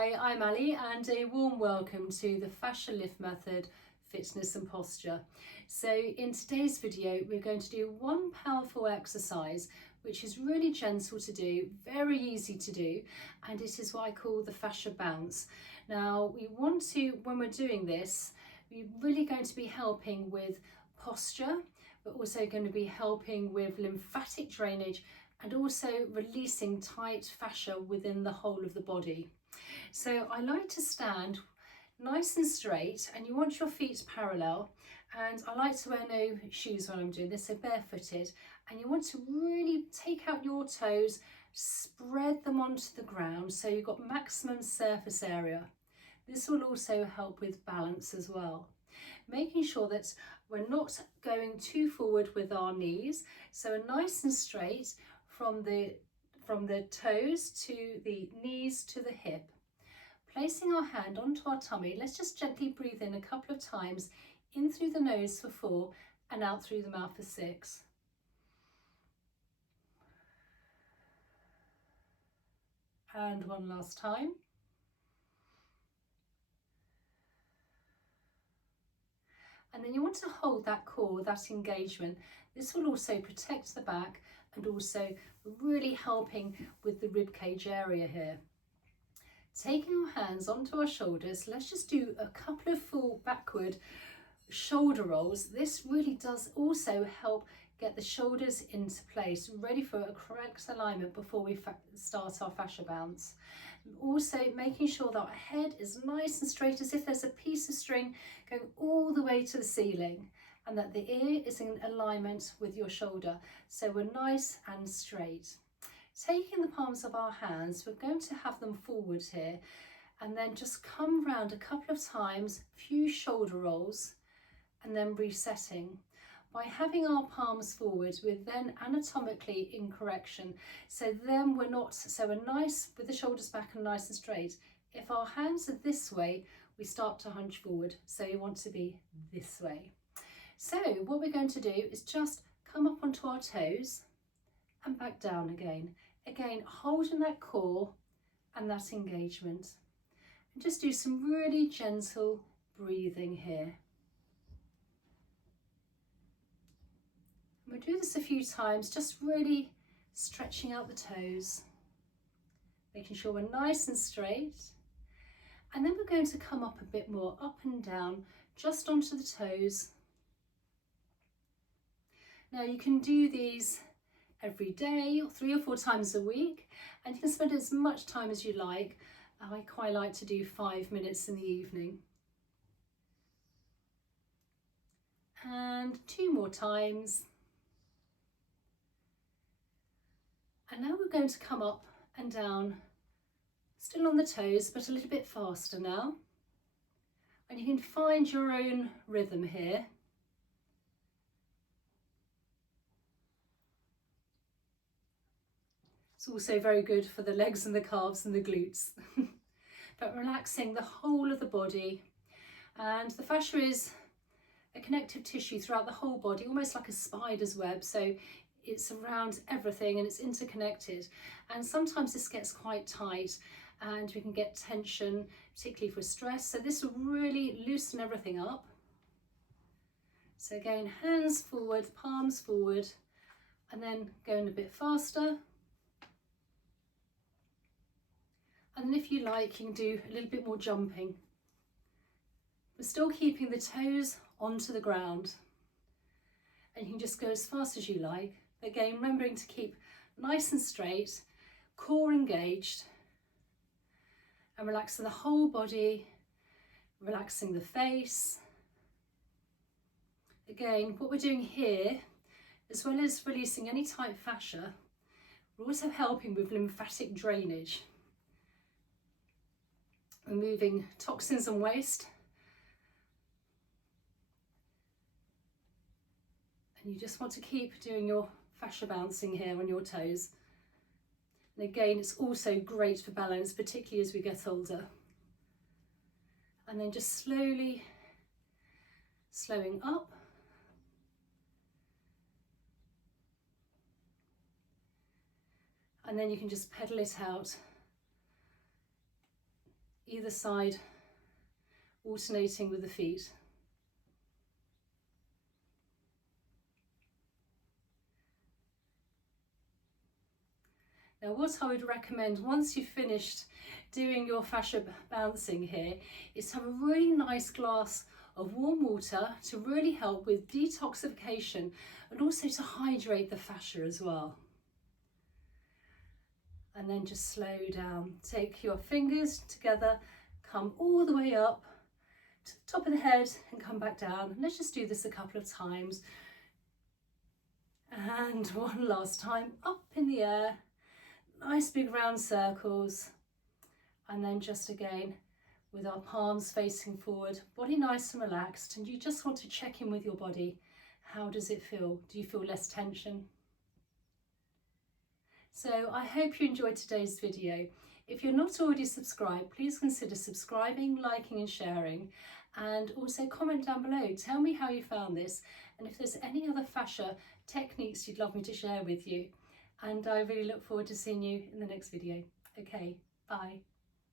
Hi, I'm Ali and a warm welcome to the Fascia Lift Method Fitness and Posture. So in today's video we're going to do one powerful exercise which is really gentle to do, very easy to do, and it is what I call the fascia bounce. Now we want to, when we're doing this, we're really going to be helping with posture, but also going to be helping with lymphatic drainage and also releasing tight fascia within the whole of the body. So I like to stand nice and straight, and you want your feet parallel, and I like to wear no shoes when I'm doing this, so barefooted, and you want to really take out your toes, spread them onto the ground so you've got maximum surface area. This will also help with balance as well. Making sure that we're not going too forward with our knees, so nice and straight from the toes to the knees to the hip. Placing our hand onto our tummy, let's just gently breathe in a couple of times, in through the nose for 4 and out through the mouth for 6. And one last time. And then you want to hold that core, that engagement. This will also protect the back and also really helping with the rib cage area here. Taking our hands onto our shoulders, let's just do a couple of full backward shoulder rolls. This really does also help get the shoulders into place, ready for a correct alignment before we start our fascia bounce. Also making sure that our head is nice and straight, as if there's a piece of string going all the way to the ceiling, and that the ear is in alignment with your shoulder, so we're nice and straight. Taking the palms of our hands, we're going to have them forward here, and then just come round a couple of times, few shoulder rolls, and then resetting. By having our palms forward, we're then anatomically in correction. So then we're nice with the shoulders back and nice and straight. If our hands are this way, we start to hunch forward. So you want to be this way. So what we're going to do is just come up onto our toes and back down again. Again, holding that core and that engagement. And just do some really gentle breathing here. We'll do this a few times, just really stretching out the toes, making sure we're nice and straight. And then we're going to come up a bit more, up and down, just onto the toes. Now you can do these every day, or 3 or 4 times a week, and you can spend as much time as you like. I quite like to do 5 minutes in the evening. And 2 more times. And now we're going to come up and down, still on the toes, but a little bit faster now. And you can find your own rhythm here. It's also very good for the legs and the calves and the glutes. But relaxing the whole of the body. And the fascia is a connective tissue throughout the whole body, almost like a spider's web. So it's around everything and it's interconnected, and sometimes this gets quite tight and we can get tension, particularly for stress, so this will really loosen everything up. So again, hands forward, palms forward, and then going a bit faster, and then if you like you can do a little bit more jumping, but still keeping the toes onto the ground, and you can just go as fast as you like. Again, remembering to keep nice and straight, core engaged, and relaxing the whole body, relaxing the face. Again, what we're doing here, as well as releasing any tight fascia, we're also helping with lymphatic drainage, removing toxins and waste. And you just want to keep doing your fascia bouncing here on your toes. And again, it's also great for balance, particularly as we get older. And then just slowly slowing up. And then you can just pedal it out either side, alternating with the feet. Now what I would recommend once you've finished doing your fascia bouncing here is to have a really nice glass of warm water to really help with detoxification and also to hydrate the fascia as well. And then just slow down. Take your fingers together, come all the way up to the top of the head and come back down. Let's just do this a couple of times. And one last time, up in the air. Nice big round circles, and then just again with our palms facing forward, body nice and relaxed, and you just want to check in with your body. How does it feel? Do you feel less tension? So I hope you enjoyed today's video. If you're not already subscribed, please consider subscribing, liking and sharing, and also comment down below. Tell me how you found this, and if there's any other fascia techniques you'd love me to share with you. And I really look forward to seeing you in the next video. Okay, bye.